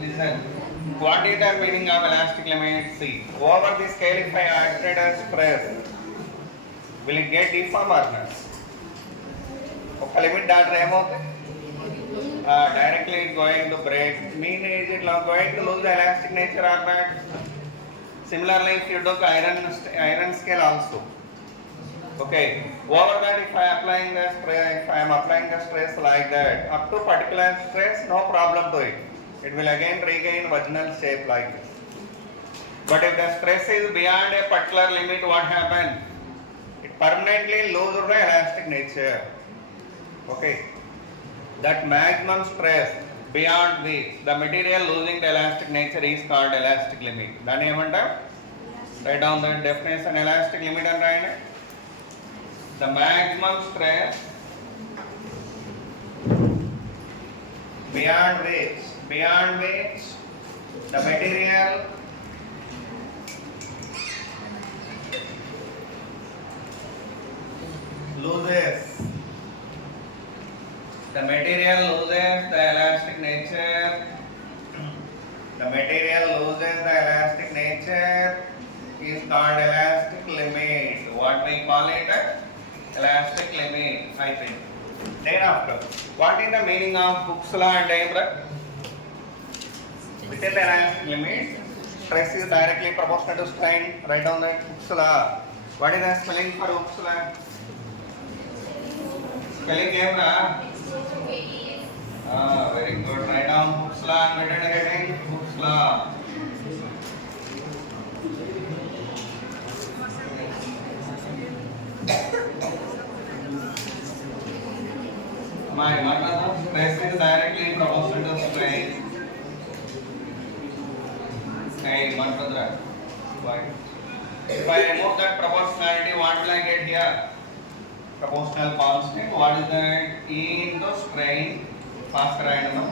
Listen. Quantitative meaning of elastic limit. See, over the scale, if I acted as press, will it get deformed or not? ఒక limit దాటర్ ఏమవుతుంది directly going to break. Mean is it going to lose the elastic nature or not? Similarly, if you took iron scale also, okay, over that if I am applying the stress like that, up to particular stress, no problem to it. It will again regain original shape like this. But if the stress is beyond a particular limit, what happens? It permanently loses the elastic nature. Okay. That maximum stress beyond which the material losing the elastic nature is called elastic limit. Then write down the definition elastic limit and write it. The maximum stress beyond which the material loses the elastic nature. The material loses the elastic nature is called elastic limit. What we call it? Elastic limit, I think. Thereafter, what is the meaning of Hooke's law and Daimler? Within the elastic limit, stress is directly proportional to strain. Write down the Hooke's law. What is the spelling for Hooke's law? Spelling camera. Very good. Write down Hooke's law and method again. Hooke's law. My stress is directly proportional to strain. Hey, Manpadra. If I remove that proportionality, what will I get here? Proportional constant. What is that? E into strain. Faster I know.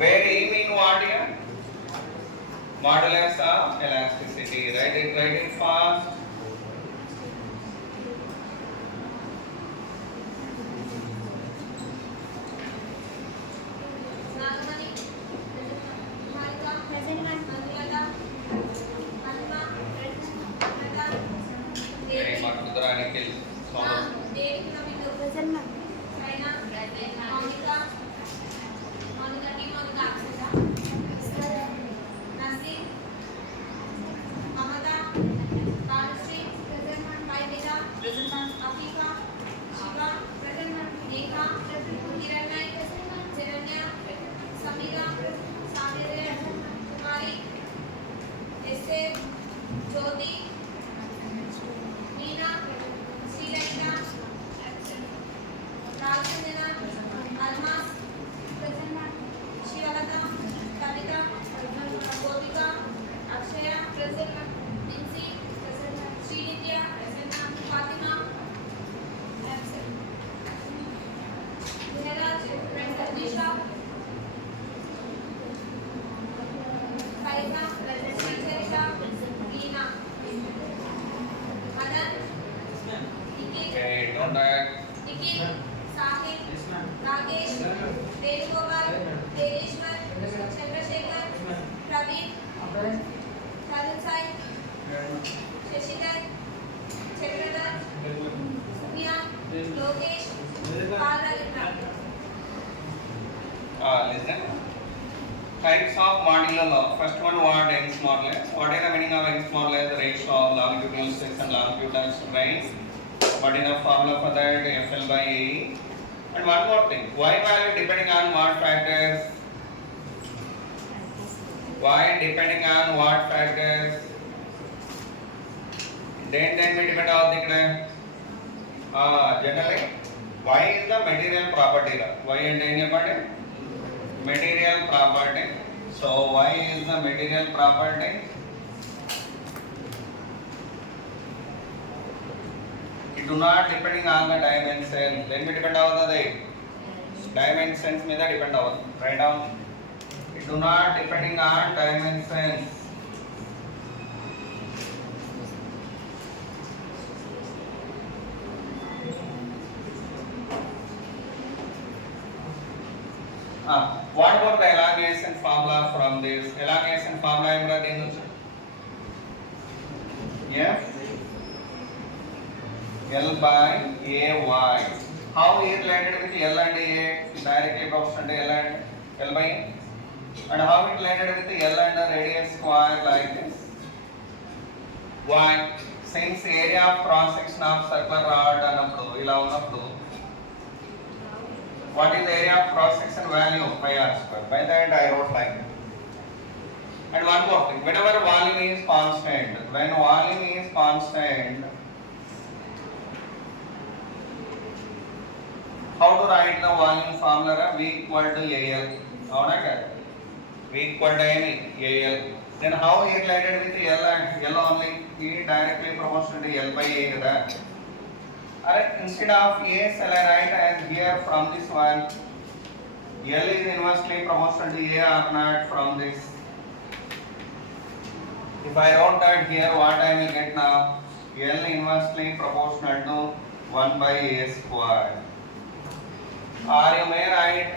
Where E mean what here? Modulus of elasticity. Write it fast. Listen. Types of modular law. First one, what Young's modulus. What is the meaning of Young's modulus? The ratio of longitudinal stress and longitudinal strain. What is the formula for that? FL by AE. And one more thing. Y value depending on what factors? Y depending on what factors? Then we depend on the generally Y is the material property. Y and any material property. So Y is the material property. It do not depending on the dimension. Then we depend on the dimensions మీద depend అవ్వదు. Write down. It do not depending on dimensions. What about the elongation formula from this? Elongation formula ఏమరా దీని నుంచి? F L by AY. How is related with L and A? Directly proportional to L and L by A. And how it related with L and the radius square like this? Why? Since area of cross section of circular rod అన్నప్పుడు ఇలా ఉన్నప్పుడు what is the area of cross section value pi r square? By that I wrote like that. And one more thing, whenever volume is constant, when volume is constant, how to write the volume formula? V equal to AL. అవునా కదా? V equal to AL. Then how is related with L and L only? E directly proportional to L by A kada. Alright, instead of A, shall I write as here from this one? L is inversely proportional to A or not from this. If I wrote that here, what I will get now? L inversely proportional to 1 by A square. Or you may write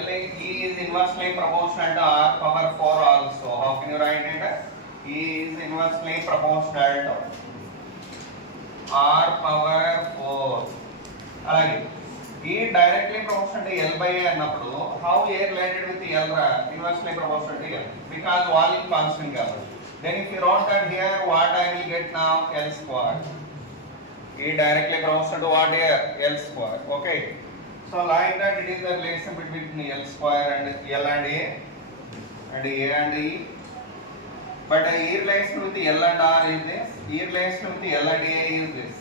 L is inversely proportional to R power 4 also. How can you write it? E is inversely proportional to R power 4. అలాగే E directly proportional to L by A అన్నప్పుడు how A related with L రా? Inversely proportional to L because volume constant కాబట్టి. Then if you wrote that here, what I will get now? L square. E directly proportional to what here? L square. Okay. So like that it is the relation between L square and L and A and A and E. But E relation with L and R is this. E relation with L and A is this.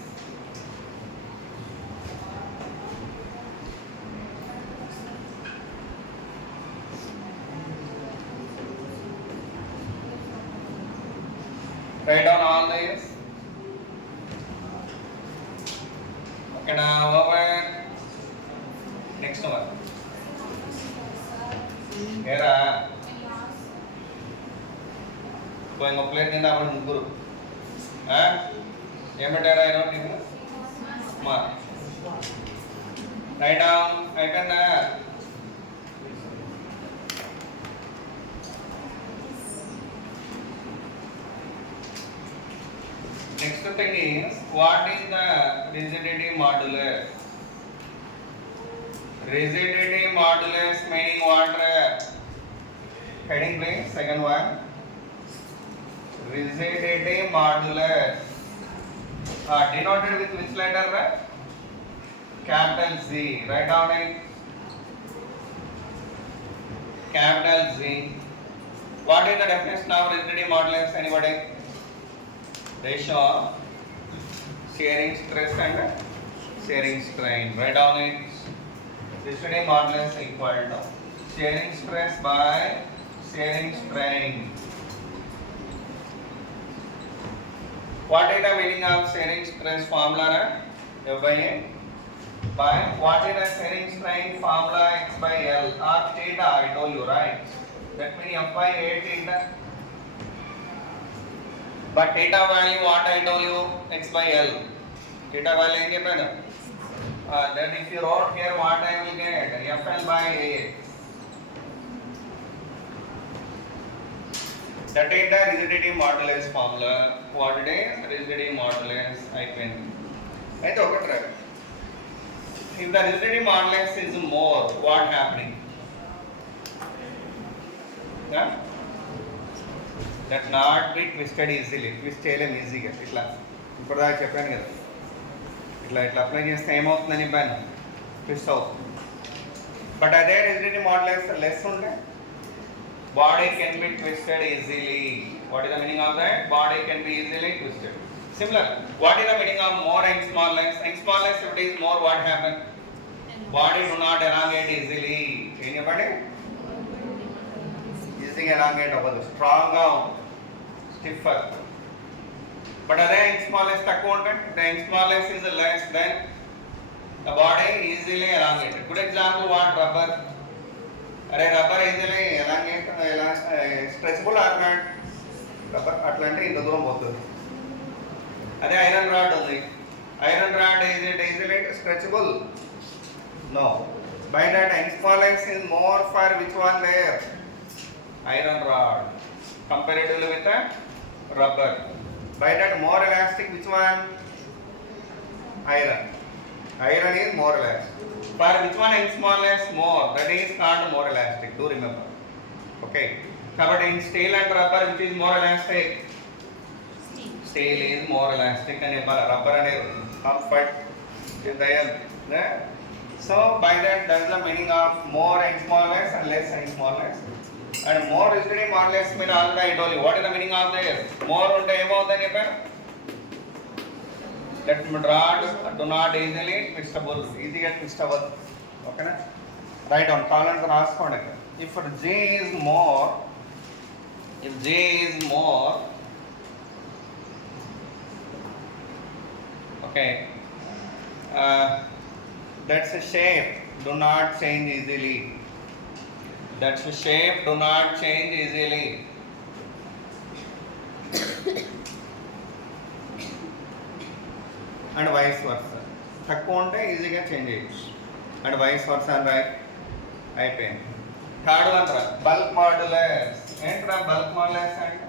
Write down all these. Okay, now over. Next one. Era. Going to play in our group. ఏమంటారా ఈరోజు నీకు మా right down అయిపోయిందా next thing is what is the rigidity modulus? Rigidity modulus meaning what? Heading please, second one. Rigidity modulus denoted with which letter? Capital Z. Write down it. Capital Z. What is the definition of rigidity modulus? Anybody? Ratio of shearing stress and shearing strain. Write down it. Rigidity modulus equal to shearing stress by shearing strain. What is the meaning of shearing stress formula? F by A. By what is the shearing strain formula? X by L or theta? I told you, right? That means F by A theta. But theta value what I told you? X by L. Theta value ఏం చెప్పాను? Then if you wrote here, what I will get? Fl by A. That is the rigidity modulus formula. What it is? Rigidity modulus అయిపోయింది. అయితే ఒకటి రా. If the rigidity modulus is more, what happening? Yeah? That not be twisted easily. Twist చేయలేం ఈజీగా ఇట్లా. ఇప్పుడు దాకా చెప్పాను కదా. ఇట్లా అప్లై చేస్తే ఏమవుతుందని చెప్పాను? ట్విస్ట్ అవుతుంది. బట్ అదే rigidity modulus లెస్ ఉంటే body can be twisted easily. What is the meaning of that? Body can be easily twisted. Similar. What is the meaning of more Young's modulus? Young's modulus if it is more, what happen? Body do not elongate easily. Can you put it? Easily elongate avadu. Strong గా stiffer. But other Young's modulus takkuva unte, the Young's modulus is less than the body easily elongated. Good example what? Rubber. అరే rubber easily elongate ఎలా stretchable are not? Rubber అట్లా అంటే ఇంత దూరం పోతుంది. అదే iron rod ఉంది. Iron rod is it easily stretchable? నో. By that Young's modulus is more for which one there? Iron rod. Comparatively with the rubber. By that more elastic which one? Iron. Iron is more elastic. For which one Young's modulus more? That is called more elastic. Do remember. Okay. Covered in steel and rubber, which is more elastic? Steel is more elastic and rubber and comfort in the end. So by that is the meaning of more Young's modulus and less Young's modulus. And more rigidity modulus mean already I told you. What is the meaning of this? More unte emo than that rod do not easily twistable. Easy get twistable. Okay na? Write down. Columns raskondi. If J is more, okay, that's a shape do not change easily. That's a shape do not change easily. And vice versa. తక్కువ ఉంటే ఈజీగా change చేయొచ్చు. And vice వర్స right అయిపోయింది. Third one రా bulk modulus. ఏంట్రా bulk modulus అంటే?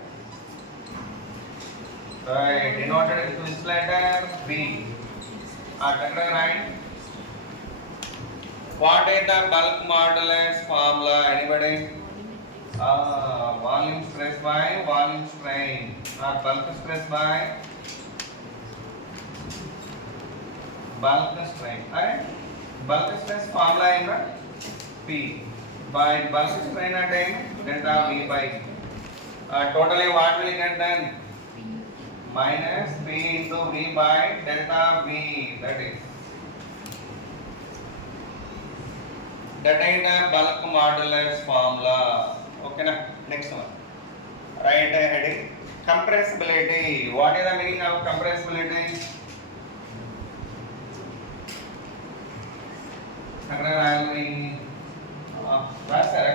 Right denoted with this letter B. అక్కడ right. What is the bulk modulus formula? Anybody? Volume stress by volume strain. Or bulk stress by bulk strain. Alright? Bulk stress formula is P. By bulk strain at delta V by. Totally what will you get then? Minus P into V by delta V. That is the bulk modulus formula. Okay na? Next one. Right heading. Compressibility. What is the meaning of compressibility?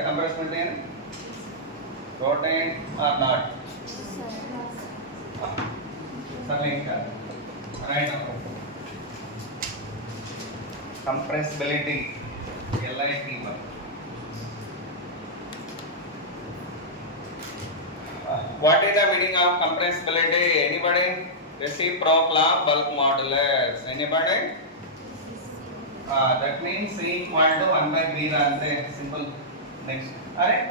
Compressibility in rotate or not? Something. Right. Compressibility. What is the meaning of compressibility? Anybody? Reciprocal of bulk modulus. Anybody? That means C equal to 1 by B. Simple. Next. Alright.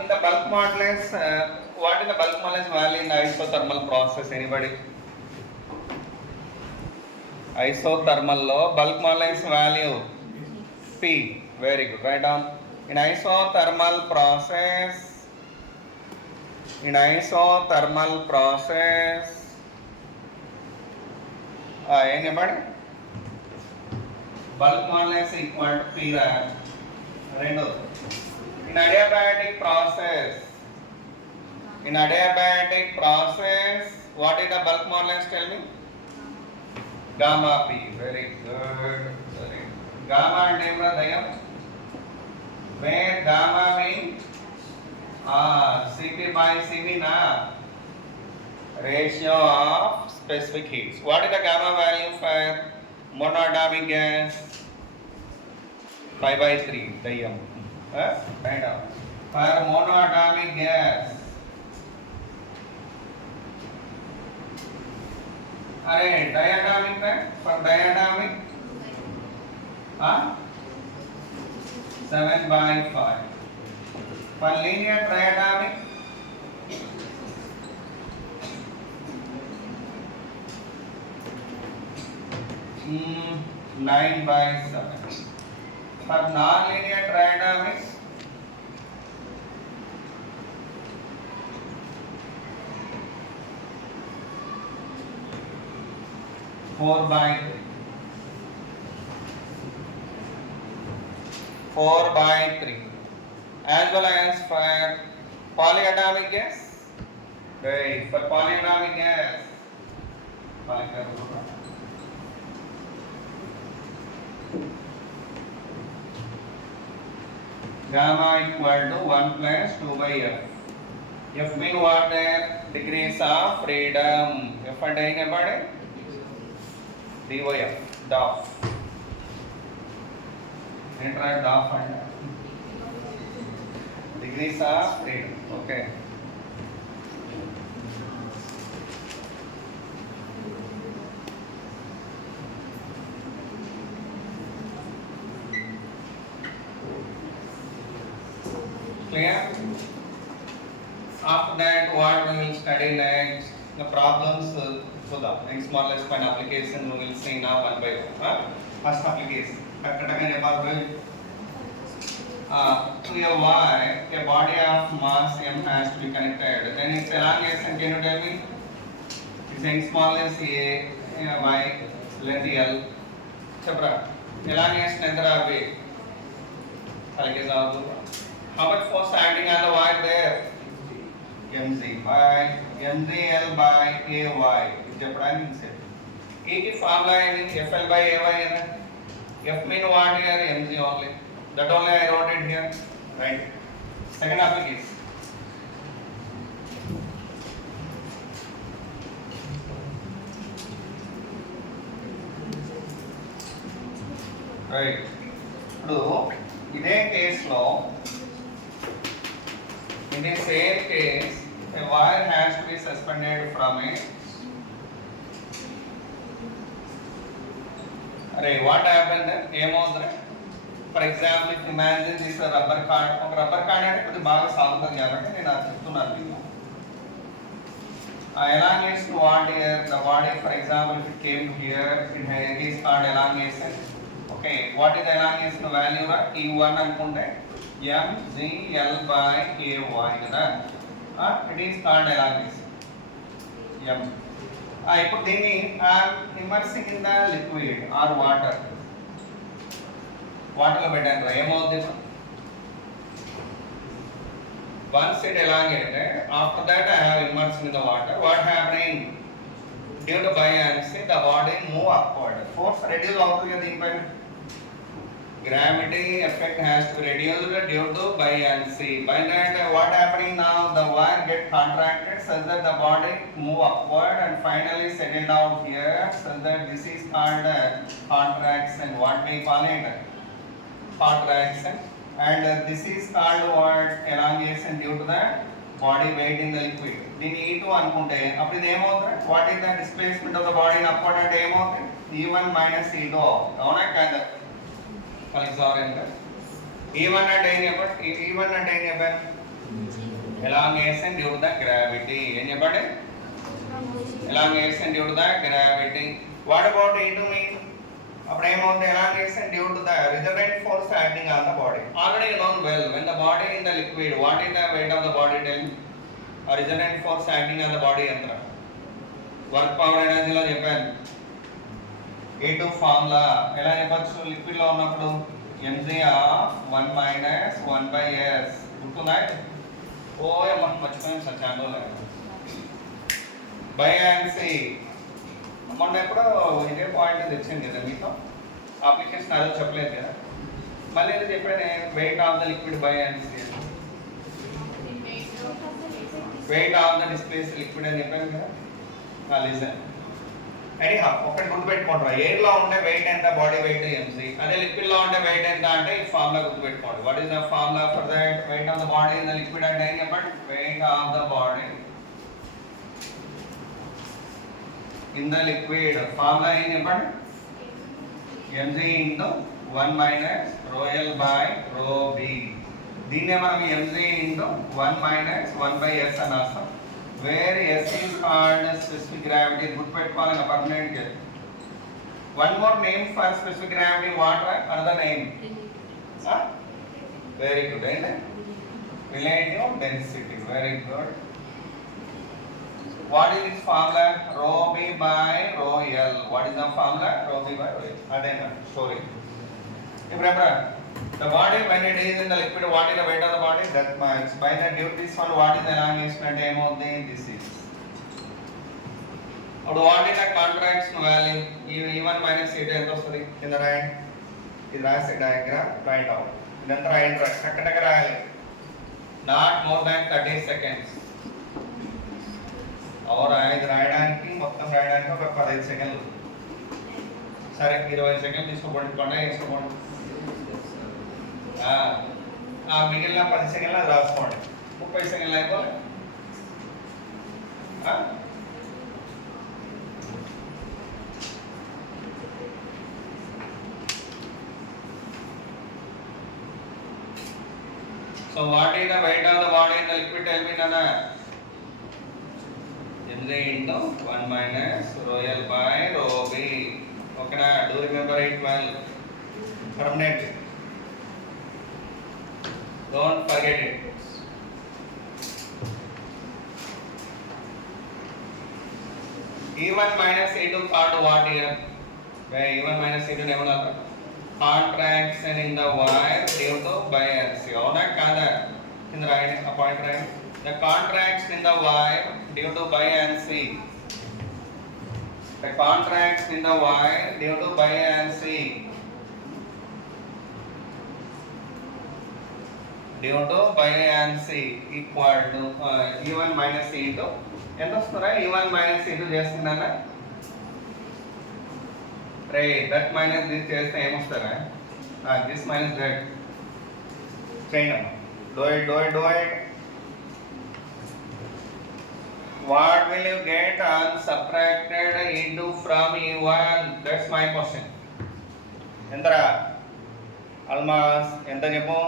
In the bulk modulus, what is the bulk modulus value in the isothermal process? Anybody? Isothermal law, bulk modulus value P. Very good. Write down. In isothermal process, anybody? Bulk modulus equal to P. Rendo. In adiabatic process, what is the bulk modulus? Tell me. Gamma P. Very good. Gamma and Dayam. Where gamma means Cp by Cv na ratio of specific heats. What is the gamma value for monatomic gas? 5/3 Dayam. Right now. For monatomic gas. Diatomic for diatomic 7/5. For linear triatomic 9/7. For non-linear triatomic 4/3. 4/3. As well as for polyatomic gas. Right. For polyatomic gas. Gamma equal to 1 plus 2 by F. F mean what there? Degrees of freedom. F and I about it? DOF. DOF. interact off and degrees of freedom. Okay. Clear? After that, what we will study next? The problems. So the next more or less one application we will see now one by one. First application. To a Y, a body of mass m has to be connected. Then its elongation, can you tell me? Its n small as a, y, length L. Chapra. Elongation enter B. How much force acting on the wire there? mg by mgl by ay. It's a prime insect. A की formula is fl by ay. F mean what here? mg only. That only I wrote it here. Right. Second application. Right. Now, in a case law, in the same case, a wire has to be suspended from a. Array, what happened then? For example, if imagine this is a rubber card. Rubber card is a very solid thing. Elongation what here? The body, for example, if it came here, it is called elongation. Okay, what is the elongation value? E1 and mgl by ay. It is called elongation. M. I put I am immersing in the liquid or water. Water better. Once it elongated, after that I have immersed in the water. What happening? Due to buoyancy, the body move upward. Force reduce out to the impact. Gravity effect has to be reduced due to buoyancy. By that, what happening now? The wire get contracted such that the body move upward and finally settle down here. So that this is called contraction. What we call it? Contraction. And this is called what? Elongation due to the body weight in the liquid. Then E2 anukunte. Apdi emo what is the displacement of the body in upward and emo? E1 minus E2. Avuna kada? For example, E1 at E1 at elongation due to the gravity. Elongation due to the gravity. What about E2 mean? Elongation due to the resultant force acting on the body. Already known well, when the body in the liquid, what is the weight of the body then? Or resultant force acting on the body yantra. Work power energy lo Japan. A2 formula, liquid lo unnappudu mg of 1 minus 1 by s. Guర్తుందా? మర్చిపోయాను sir చాలా రోజులు. Buoyancy. మొన్న ఎప్పుడో ఇదే point తెచ్చింది కదా మీతో application అదే చెప్పలేదు కదా. మళ్ళీ ఏదో చెప్పాను weight of the liquid buoyancy. Weight of the displace liquid అని చెప్పాను కదా. లిజన్. Anyhow, ఒకటి గుర్తుపెట్టుకోండి. ఎయిర్ లో ఉండే వెయిట్ ఎంత? Body weight mc. అదే లిక్విడ్ లో ఉండే వెయిట్ ఎంత అంటే ఈ ఫార్ములా గుర్తుపెట్టుకోండి. What is the formula for that? Wait of the body in the liquid అంటే ఏం చెప్పండి? Wait of the body in the liquid formula ఏం చెప్పండి? mg into 1 minus rho l by rho b. దీన్నే మనం mg into 1 minus 1 by s అని రాస్తాం. Where S is called specific gravity, good pet calling a permanent gel. One more name for specific gravity, what? Another name? Very good, ain't it? Relative density, very good. What is this formula? Rho b by rho l. What is the formula? Rho b by rho l. That's the story. Remember, the body when it is in the liquid, what is the weight of the body? That much. By the due to this one, what is the elongation and m of the this is. Now what is the contraction value? E1 minus E2 ఎంత వస్తుంది? కింద రాయండి. ఇది రాసే diagram right out. ఇదంతా రాయండి. టక్ రాయాలి. Not more than 30 seconds. ఇది రాయడానికి మొత్తం రాయడానికి ఒక 15 సెకండ్లు. సరే 20 సెకండ్లు తీసుకోండి. ఆ మిగిలిన 10 సెకండ్లు అది రాసుకోండి. 30 సెకండ్లు అయిపోలే. So what is the weight of the body in the liquid? Tell me, Nana. mg into 1 minus rho L by rho B. Okay, na? Do remember it well. Permanent. Don't forget it. E1 minus E2 called what here? Where E1 minus E2 never know. Contraction in the wire due to buoyancy. Avuna kada? In the right, a point right. The contraction in the wire due to buoyancy. The contraction in the wire due to buoyancy. Due to buoyancy equal to E1 minus E2. ఎంత వస్తుందా? E1 minus E2 చేస్తున్నానా? రే that minus this చేస్తే ఏమొస్తారా? This minus that. చేయండి. Do it. What will you get on subtracted E2 from E1? That's my question. ఎంతరా? Almost ఎంత చెప్పు?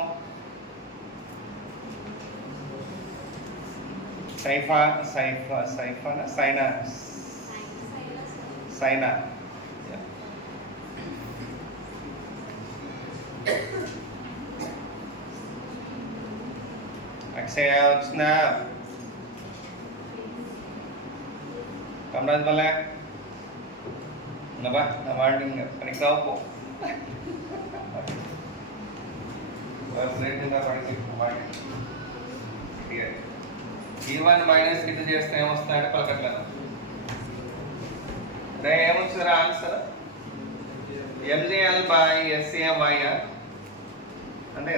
సైనా. అక్షయ వచ్చిన కమరాజ్ బల్ల నబా నా వాడిని పనికి రావు. E1 మైనస్ E2 చేస్తే ఏమొస్తాయంటే పలకట్లేదు. రే ఏమొచ్చిందిరా ఆన్సర్? mgl by SCMY అంటే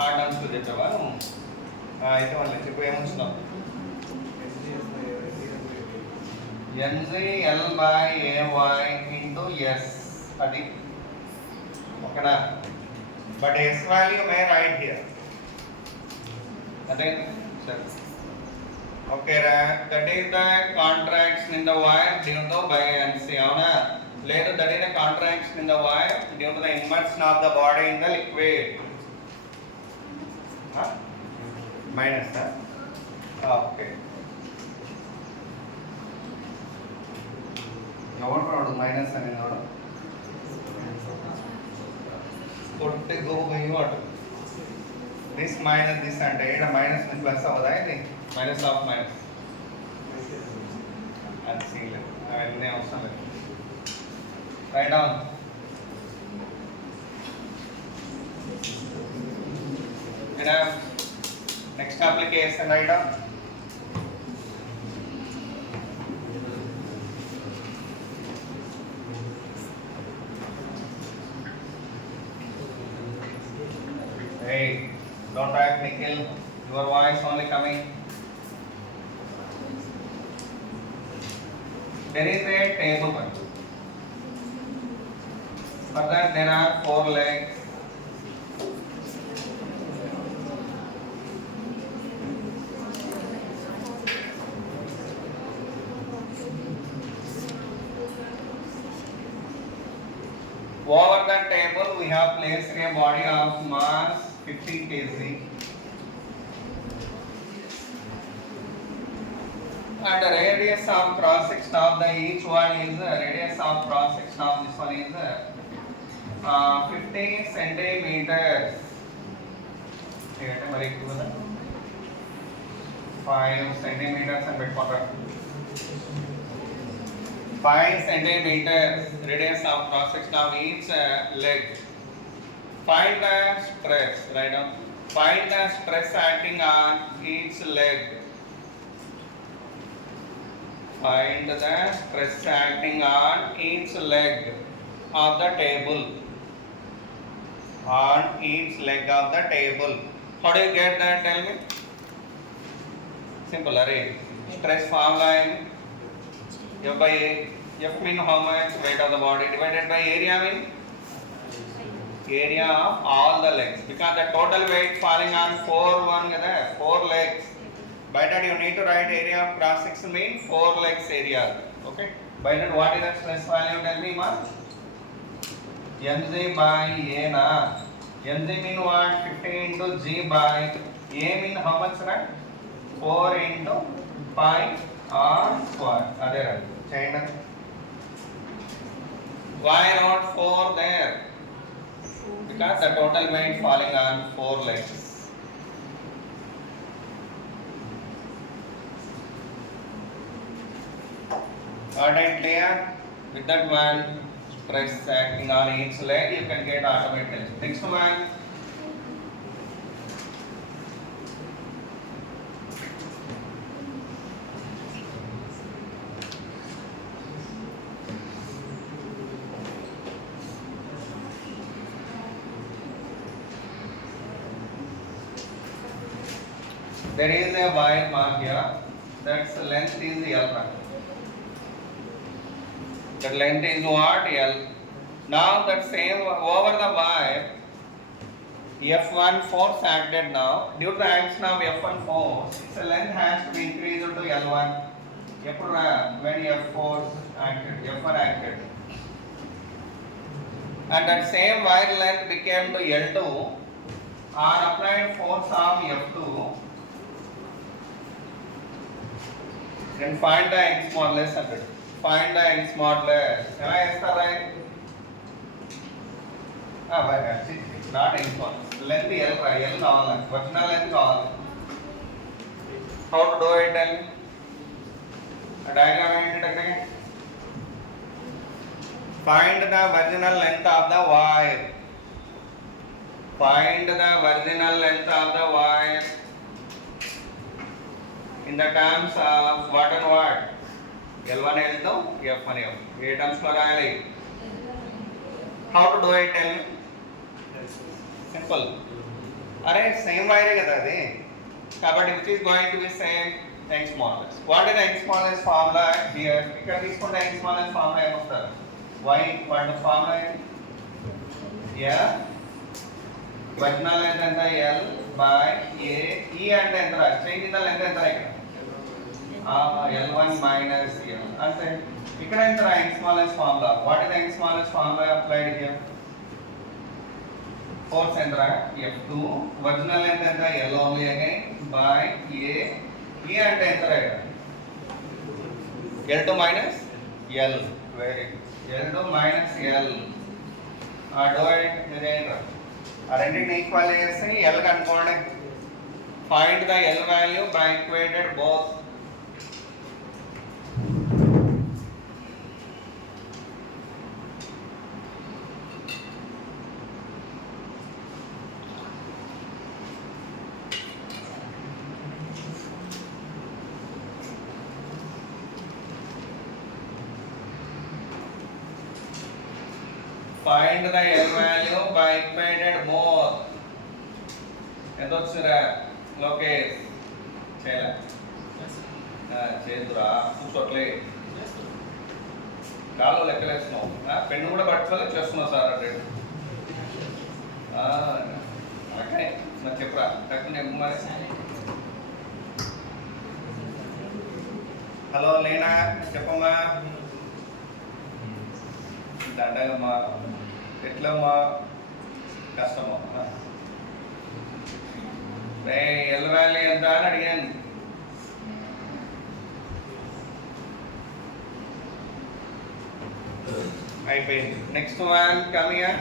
ఆ టర్మ్స్ చెప్పావా? అయితే వాళ్ళు చెప్పు ఏమొచ్చినావు? mgl by AY into S అది ఓకేనా? But S value May right here. అదే సరే. Okay, that is the contraction in the wire due to buoyancy. Avuna? Later that is the contraction in the wire due to the immersion of the body in the liquid. Minus, okay. ఎవరు minus అని కొట్టి గోయి వాడు this minus this అంటే ఇక్కడ minus plus అవ్వదా? ఇది minus of minus అది సీలేదు. అవన్నీ అవసరం లేదు. Right down. Next application right down. Hey, don't write Nikhil. Your voice only coming. There is a table. For that there are 4 legs. Over the table we have placed a body of mass 50 kg. And the radius of cross section of the each one is radius of cross section of this one is 50 centimeters. మరి 5 centimeters అని పెట్టుకుంటారు. 5 centimeters radius of cross section of each leg. Find the stress. Right now, find the stress acting on each leg. Find the stress acting on each leg of the table. On each leg of the table. How do you get that? Tell me. Simple. Array. Stress formula in F by A. F mean how much weight of the body divided by area mean area of all the legs, because the total weight falling on 4 legs. By that you need to write area of cross section mean 4 legs area. Okay. By that what is the stress value? Tell me, ma. Mg by A na. Mg mean what? 50 into G by A mean how much, right? 4 into pi r square. Adhe right. Change. Why not 4 there? Because the total weight falling on 4 legs. Alright, clear? With that one, press acting on each leg, you can get automated. Next one. There is a wire mark here. That's length is L. The length is what? L. Now that same over the wire, F1 force acted now. Due to the action of F1 force, its length has to be increased to L1. When F4 acted, F1 acted. And that same wire length became to L2 or applied force of F2. Then find the Young's modulus 100. Find the Young's modulus. Am I right? Not Young's modulus. Length L, L kavala. Virginal length kavala. How to do it? Tell me. A diagram again. Find the virginal length of the wire. Find the virginal length of the wire in the terms of what and what? L1, L2, F1, F. A terms lo rayali. How to do it? Tell me. Simple. Are same wire kada adi. Kabatti which is going to be same Young's modulus. What is the Young's modulus formula here? Ikkada teeskunte Young's modulus formula em vastadu? Y what the formula? Yeah. Virginal length enta L by A. E ante enta? Change in the length enta ikkada? L1 minus L. Ante ikkada enta Young's modulus formula. What is the Young's modulus formula applied here? Force enter F2. Virginal length enter L only again by A. E ante enter L2 minus L. Very good. L2 minus L. Do it. రెండింటిని equal చేసి L కనుక్కోండి. Find the L value by equated both. Find the L value by equated both. ఎంత వచ్చిరా లోకేష్ చేయలే చేదురా కూర్చోట్లే కాళ్ళు లెక్కలేస్తున్నావు pen కూడా పట్టుకోలే చేస్తున్నావు sir అంటే ఓకే నాకు చెప్పరా టక్కున మరి హలో లేనా చెప్పమ్మా దండగమ్మా ఎట్లమ్మా కష్టమా ఎల్ వాల్యూ ఎంత అని అడిగాను అయిపోయింది next one come here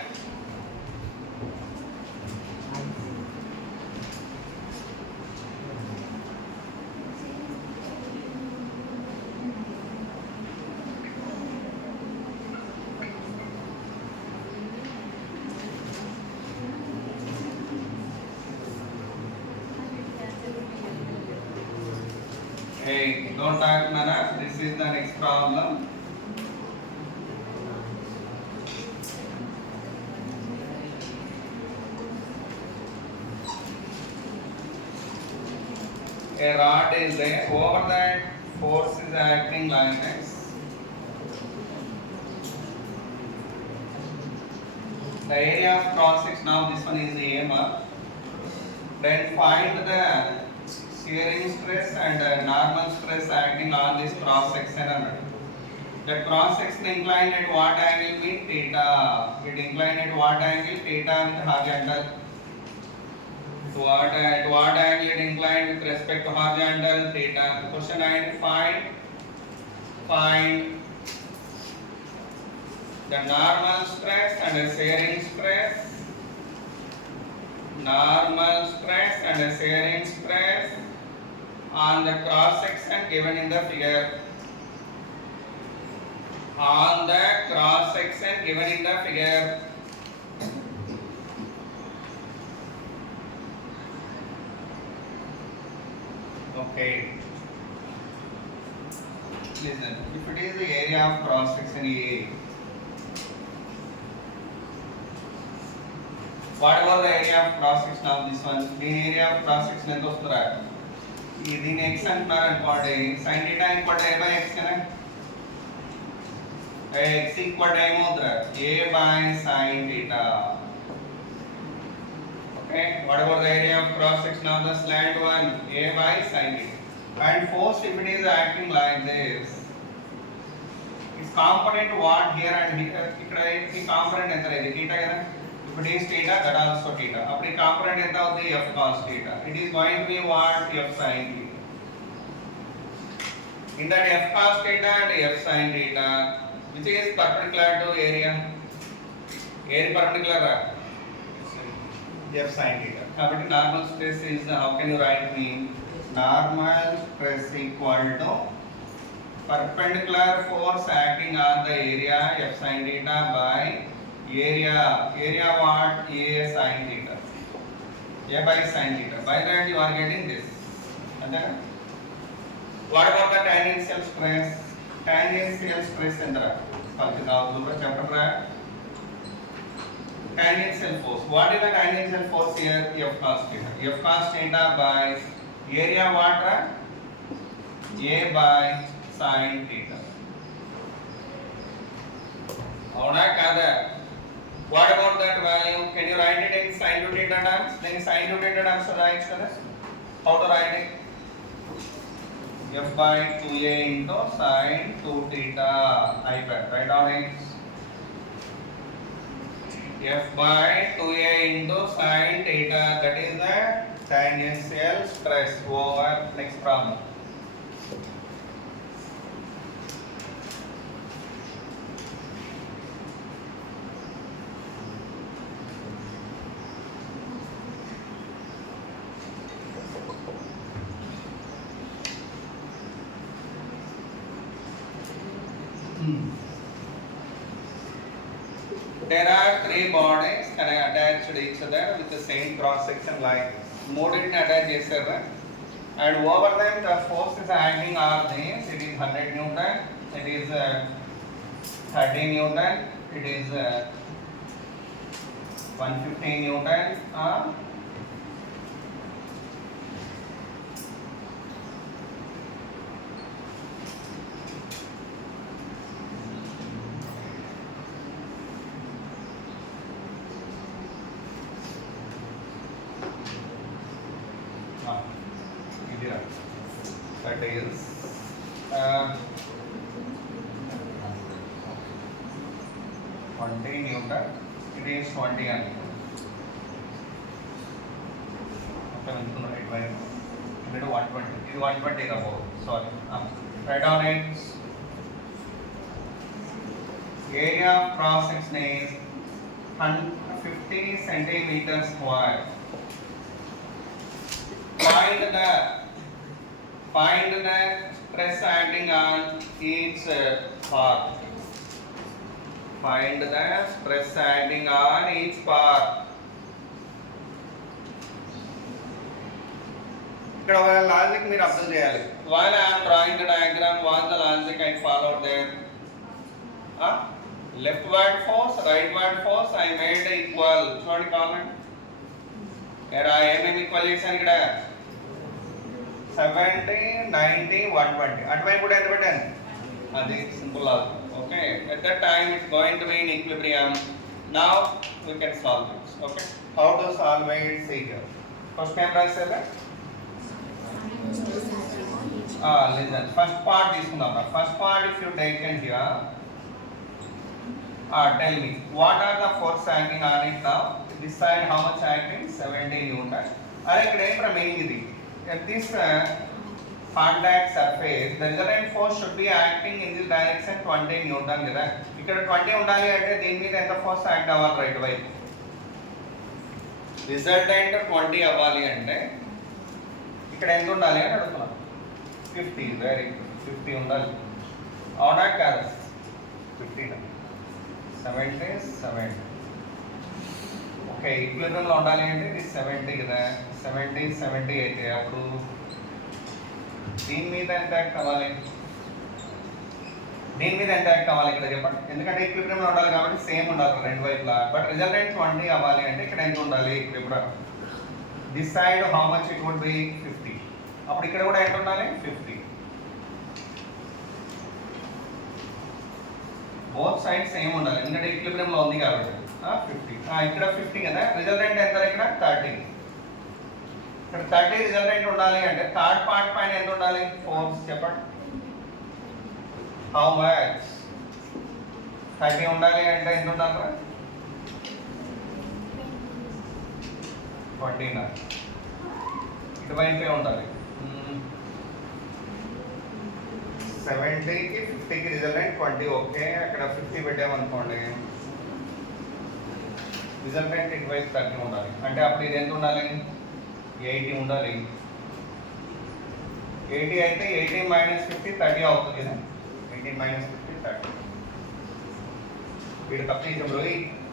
Hey, don't talk mana. This is the next problem. A rod is there. Over that force is acting like this. The area of cross section of this one is AMR. Then find the shearing stress and normal stress acting on this cross section. The cross section inclined at what angle mean theta? It inclined at what angle? Theta with horizontal. At what angle it inclined with respect to horizontal? Theta. Question 9. Find the normal stress and the shearing stress. Normal stress and the shearing stress on the cross section given in the figure. On the cross section given in the figure. Okay. Listen, if it is the area of cross section A, what about the area of cross section of this one? The area of cross section ఎంత వస్తుందా? దీని x అంటున్నారు అనుకోండి, sin theta equal to a by x కదా. x equal to ఏమవుతుందా? a by sin theta. Okay, what about the area of cross section of the slant one? A by sin theta. And force, if it is acting like this, its component what here and here? ఇక్కడ ఈ component ఎంత ఇది theta కదా. If it is theta, that also theta. అప్పుడు ఈ component ఎంత అవుతుంది? f cos theta. It is going to be what? f sin theta. In that f cos theta and f sin theta, which is perpendicular to area? Area perpendicular f sin theta. కాబట్టి normal stress is, how can you write me? Normal stress equal to perpendicular force acting on the area f sin theta by area what? A sin theta. A by sin theta. By that you are getting this. Okay? What about the tangential stress? Tangential stress endra chapter. Tangential force. What is the tangential force here? F cos theta. F cos theta by area what? A by sin theta. అవునా కాదా? What about that value? Can you write it in sin to theta terms? Then sin to theta terms write kada. How to write it? F by 2a into sin 2 theta. Write down it. F by 2a into sin theta. That is the tangential stress. Over next problem. There are three bodies attached to each other with the same cross section like మూడింటిని attach చేశారు, and over them the force is acting on this. It is 100 Newton, it is 30 Newton, it is 150 Newton. That is 20 Newton. It is 20 and okay, 120. It is 120 above. Sorry. Write down it. Area of cross section is 50 centimeters square. Find the stress acting on each part. Find the stress acting on each part. ఇక్కడ ఒక logic మీరు అర్థం చేయాలి. While I am drawing the diagram, what the logic I followed there? Leftward force, rightward force I made equal. చూడండి comment. ఏమేమి equal చేశాను ఇక్కడ? 70, 90, 120. అటువైపు కూడా ఎంత పెట్టాను? అది simple logic. Okay, at that time it's going to be in equilibrium. Now we can solve this. Okay, how to solve it? See here. First time రాసేదా listen, first part తీసుకుందాం. First part if you take in here, tell me what are the forces acting on it now. Decide how much acting. 70 newton. అరే ఇక్కడ ఏం meaning ఇది? At this contact surface the resultant force should be acting in this direction 20 newton కదా. ఇక్కడ 20 ఉండాలి అంటే దీని మీద ఎంత ఫోర్స్ యాక్ట్ అవ్వాలి రైట్ వైపు? రిజల్టెంట్ 20 అవ్వాలి అంటే ఇక్కడ ఎంత ఉండాలి అని అడుగుతున్నాం. 50. వెరీ గుడ్, 50 ఉండాలి. అవునా కాదు? 50 70 70. ఓకే, ఈక్విలిబ్రియంలో ఉండాలి అంటే ఇది 70 కదా. 70 70 అయితే అప్పుడు దీని మీద ఎంత యాక్ట్ అవ్వాలి? దీని మీద ఎంత యాక్ట్ అవ్వాలి ఇక్కడ చెప్పండి. ఎందుకంటే ఈక్విలిబ్రియంలో ఉండాలి కాబట్టి సేమ్ ఉండాలి రెండు వైపులా. బట్ రిజల్టెంట్ 20 అవ్వాలి అంటే ఇక్కడ ఎంత ఉండాలి? ఇప్పుడు decide how much it would be 50. అప్పుడు ఇక్కడ కూడా ఎంత ఉండాలి? 50. బోత్ సైడ్ సేమ్ ఉండాలి ఎందుకంటే ఈక్విలిబ్రియంలో ఉంది కాబట్టి. 50 ఇక్కడ 50 కదా. రిజల్టెంట్ ఎంత? ఇక్కడ 30. ఇక్కడ 30 రిజల్టెంట్ ఉండాలి అంటే థర్డ్ పార్ట్ పైన ఎంత ఉండాలి? ఫోర్స్ చెప్పండి. How much? 30 ఉండాలి అంటే ఎంత ఉండాలి? 29. ఇటువైపే ఉండాలి. 70కి 50కి రిజల్టెంట్ 20. ఓకే, అక్కడ 50 పెట్టామనుకోండి, రిజల్టెంట్ ఇటువైపు 30 ఉండాలి. అంటే అప్పుడు ఇది ఎంత ఉండాలి? 80 ఉండాలి. 80 అయితే 80 మైనస్ 50 30 అవుతుంది కదా. 80 మైనస్ 50 30. వీడు తప్ప ఇప్పుడు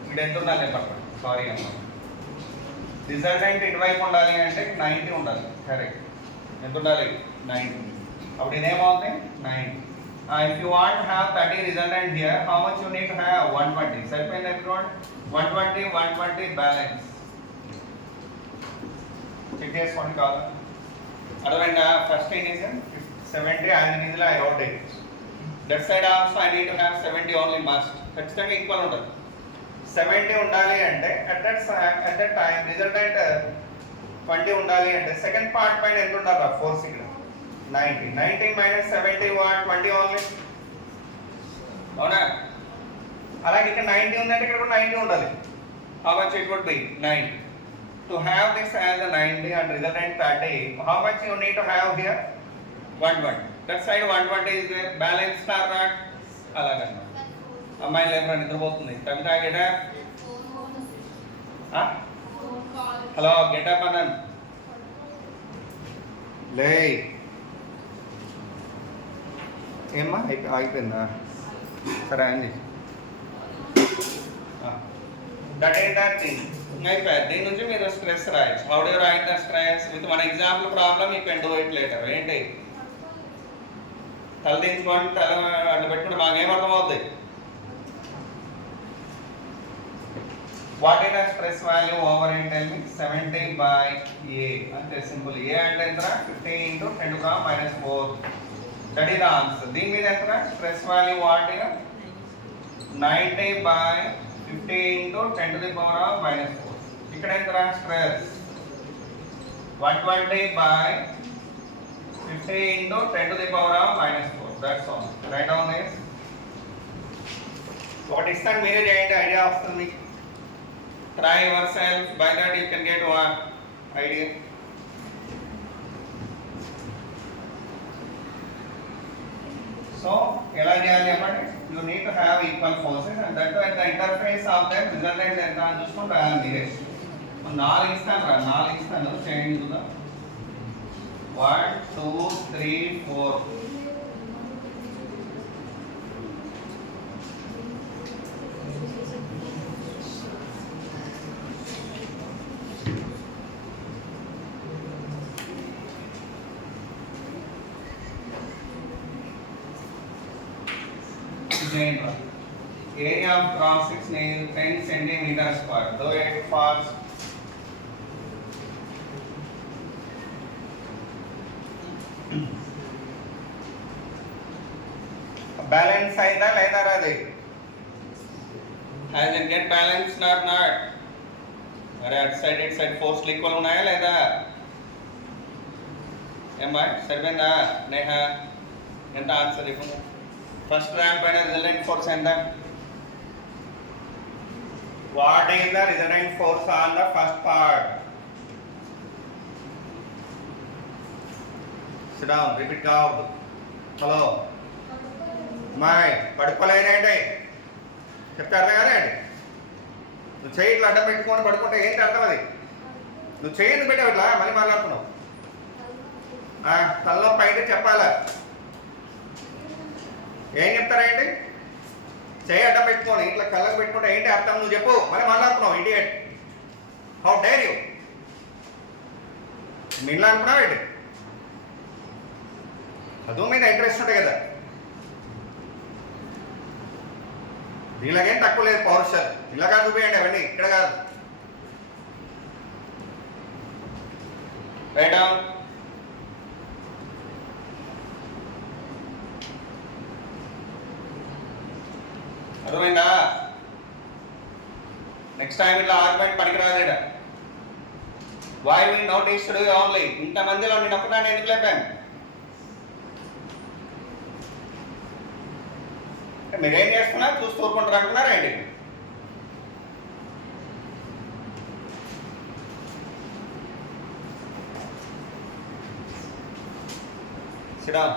వీడు ఎంత ఉండాలి పక్కన? సారీ అమ్మ, రిజల్టెంట్ ఇటువైపు ఉండాలి అంటే 90 ఉండాలి. కరెక్ట్. ఎంత ఉండాలి? 90. అప్పుడు ఇదేమవుతుంది? 90. If you want to have 30 resultant here, how much you need to have? 120. సరిపోయింది everyone? 120 120 బ్యాలెన్స్. చెక్ చేసుకోండి కాదు. అర్థమైందా? ఫస్ట్ ఇండిషన్ 70 and ఇందులో I wrote it. That side also I need to have 70 only must. ఖచ్చితంగా equal ఉంటుంది. 70 ఉండాలి అంటే at that time resultant 20 ఉండాలి అంటే సెకండ్ పార్ట్ పైన ఎంత ఉండాలి? ఫోర్స్ ఇక్కడ 90. 90 minus 70 what? 20 only. అవునా? అలాగే ఇక్కడ 90 ఉందంటే ఇక్కడ కూడా 90 ఉండాలి. How much it would be? 90. To have this as a 90 and resultant 30, how much you need to have here? 120. That side 120 is there. Balance star not. అలాగన్నమాట. అమ్మాయి లేబర్ నిద్రపోతుంది. Kavitha get up. Hello, get up అన్నాను. లే ఏమ్మా అయిపోయిందా? సరే అండి. That is that thing. అయిపోయింది. దీని నుంచి మీరు స్ట్రెస్ రాయొచ్చు. How do you write the stress? With one example problem you can do it later. ఏంటి? తల దించుకోండి, తల అడ్డు పెట్టుకుంటే మాకేం అర్థమవుతుంది? What is the stress value over in? Tell me. 70 by A. అంతే సింపుల్. A అంటే ఎంత? 15 into 10 to the minus 4. That is the answer. దీని మీద ఎంత? Stress value what is 90 by 15 into 10 to the power of minus 4. ఇక్కడ ఎంత? Stress 120 by 15 into 10 to the power of minus 4. That's all. Write down this. What is that? మీరే చేయండి, idea వస్తుంది మీకు. Try yourself. By that you can get one idea. So, ఎలా చేయాలి చెప్పండి? You need to have equal forces and that at the interface of them resultant ఎంత అని చూసుకొని రాయాలి మీరే. 4 ఇస్తాను రా, 4 ఇస్తాను చేయండి చూద్దాం. 1 2 3 4. Area of cross section is 10 centimeter square. Do it fast. Balance అయిందా లేదా? రాది Has it get balanced or not? అరే అటు సైడ్ ఇటు సైడ్ ఫోర్స్లు ఈక్వల్ ఉన్నాయా లేదా? ఏమ్మా సరిపోయిందా? నేహ ఎంత ఆన్సర్ ఇప్పుడు? ఫస్ట్ ర్యాంక్ పైన రిజల్టెంట్ ఫోర్స్ ఎంత? What is the resultant force on the first part? SIT down, repeat కావద్దు. హలో అమ్మాయి పడుకోలేనండి చెప్తే అర్థం కానీ అండి. నువ్వు చేయి ఇట్లా అడ్డం పెట్టుకొని పడుకుంటే ఏంటి అర్థం అది? నువ్వు చేయని పెట్టావు ఇట్లా మళ్ళీ మాట్లాడుతున్నావు. తలలో పైన చెప్పాలా? ఏం చెప్తారా ఏంటి? చేయి అడ్డం పెట్టుకొని ఇట్లా కళ్ళకు పెట్టుకుంటే ఏంటి అర్థం? నువ్వు చెప్పు మళ్ళీ మాట్లాడుతున్నావు. Idiot, how dare you? నిన్న అనుకున్నావు ఏంటి? చదువు మీద ఇంట్రెస్ట్ ఉంటాయి కదా, వీళ్ళకేం తక్కువ లేదు పౌరుషాలు. ఇలాగా చూపించండి అవన్నీ, ఇక్కడ కాదు. Write down. అర్థమైందా? నెక్స్ట్ టైం ఇట్లా ఆర్గ్యుమెంట్ పనికిరాదు. ఇక్కడ why we notice to only ఇంతమందిలో నేను ఒక్కదాన్ని ఎందుకు లేపాను? మీరేం చేస్తున్నారు? చూస్తూ ఊరుకుంటారు అనుకున్నారా ఏంటి? SIT down.